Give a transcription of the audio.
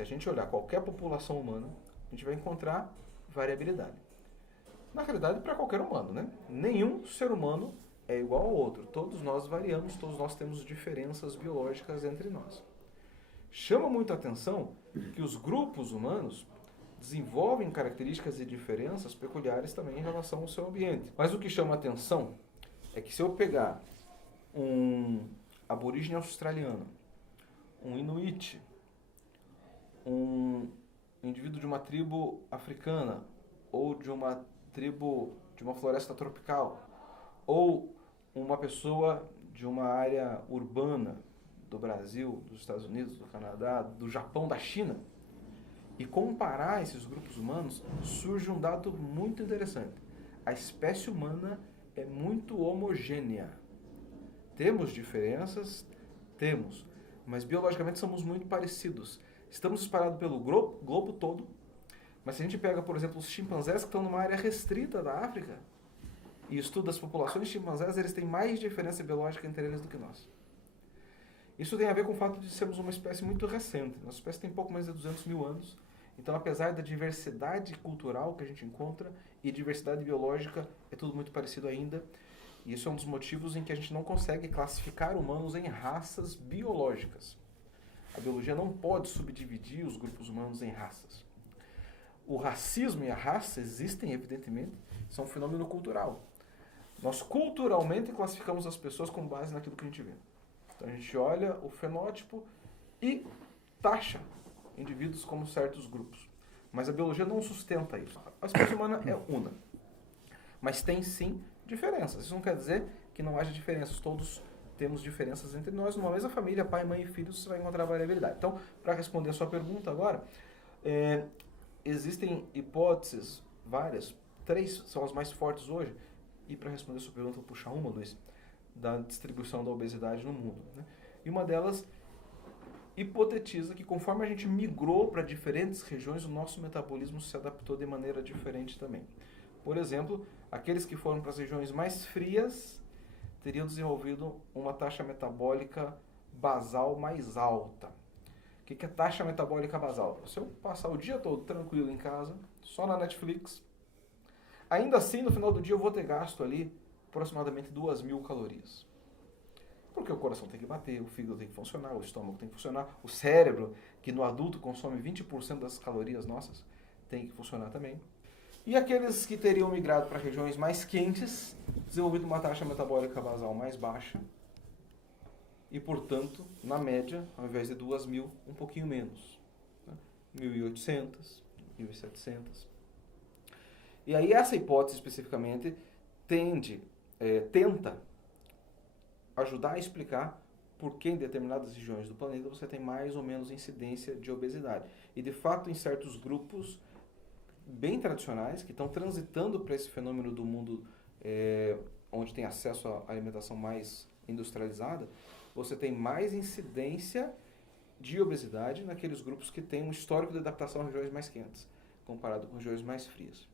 Se a gente olhar qualquer população humana, a gente vai encontrar variabilidade. Na realidade, para qualquer humano, né? Nenhum ser humano é igual ao outro. Todos nós variamos, todos nós temos diferenças biológicas entre nós. Chama muito a atenção que os grupos humanos desenvolvem características e diferenças peculiares também em relação ao seu ambiente. Mas o que chama a atenção é que se eu pegar um aborígene australiano, um inuit, um indivíduo de uma tribo africana ou de uma tribo de uma floresta tropical ou uma pessoa de uma área urbana do Brasil, dos Estados Unidos, do Canadá, do Japão, da China, e comparar esses grupos humanos, surge um dado muito interessante. A espécie humana é muito homogênea. Temos diferenças? Temos. Mas biologicamente somos muito parecidos. Estamos espalhados pelo globo todo. Mas se a gente pega, por exemplo, os chimpanzés que estão numa área restrita da África e estuda as populações de chimpanzés, eles têm mais diferença biológica entre eles do que nós. Isso tem a ver com o fato de sermos uma espécie muito recente. Nossa espécie tem pouco mais de 200 mil anos. Então, apesar da diversidade cultural que a gente encontra e diversidade biológica, é tudo muito parecido ainda. E isso é um dos motivos em que a gente não consegue classificar humanos em raças biológicas. A biologia não pode subdividir os grupos humanos em raças. O racismo e a raça existem, evidentemente, são um fenômeno cultural. Nós culturalmente classificamos as pessoas com base naquilo que a gente vê. Então a gente olha o fenótipo e taxa indivíduos como certos grupos. Mas a biologia não sustenta isso. A espécie humana é una. Mas tem sim diferenças. Isso não quer dizer que não haja diferenças. Todos temos diferenças entre nós. Numa mesma família, pai, mãe e filhos, você vai encontrar variabilidade. Então, para responder a sua pergunta agora, existem hipóteses várias. 3 são as mais fortes hoje. E para responder a sua pergunta, vou puxar uma, Luiz, da distribuição da obesidade no mundo, né? E uma delas hipotetiza que conforme a gente migrou para diferentes regiões, o nosso metabolismo se adaptou de maneira diferente também. Por exemplo, aqueles que foram para as regiões mais frias teriam desenvolvido uma taxa metabólica basal mais alta. O que é taxa metabólica basal? Se eu passar o dia todo tranquilo em casa, só na Netflix, ainda assim no final do dia eu vou ter gasto ali aproximadamente 2.000 calorias. Porque o coração tem que bater, o fígado tem que funcionar, o estômago tem que funcionar, o cérebro, que no adulto consome 20% das calorias nossas, tem que funcionar também. E aqueles que teriam migrado para regiões mais quentes, desenvolvido uma taxa metabólica basal mais baixa, e portanto, na média, ao invés de 2.000, um pouquinho menos. Né? 1.800, 1.700. E aí essa hipótese especificamente tenta ajudar a explicar por que em determinadas regiões do planeta você tem mais ou menos incidência de obesidade. E de fato em certos grupos bem tradicionais, que estão transitando para esse fenômeno do mundo onde tem acesso à alimentação mais industrializada, você tem mais incidência de obesidade naqueles grupos que têm um histórico de adaptação a regiões mais quentes, comparado com regiões mais frias.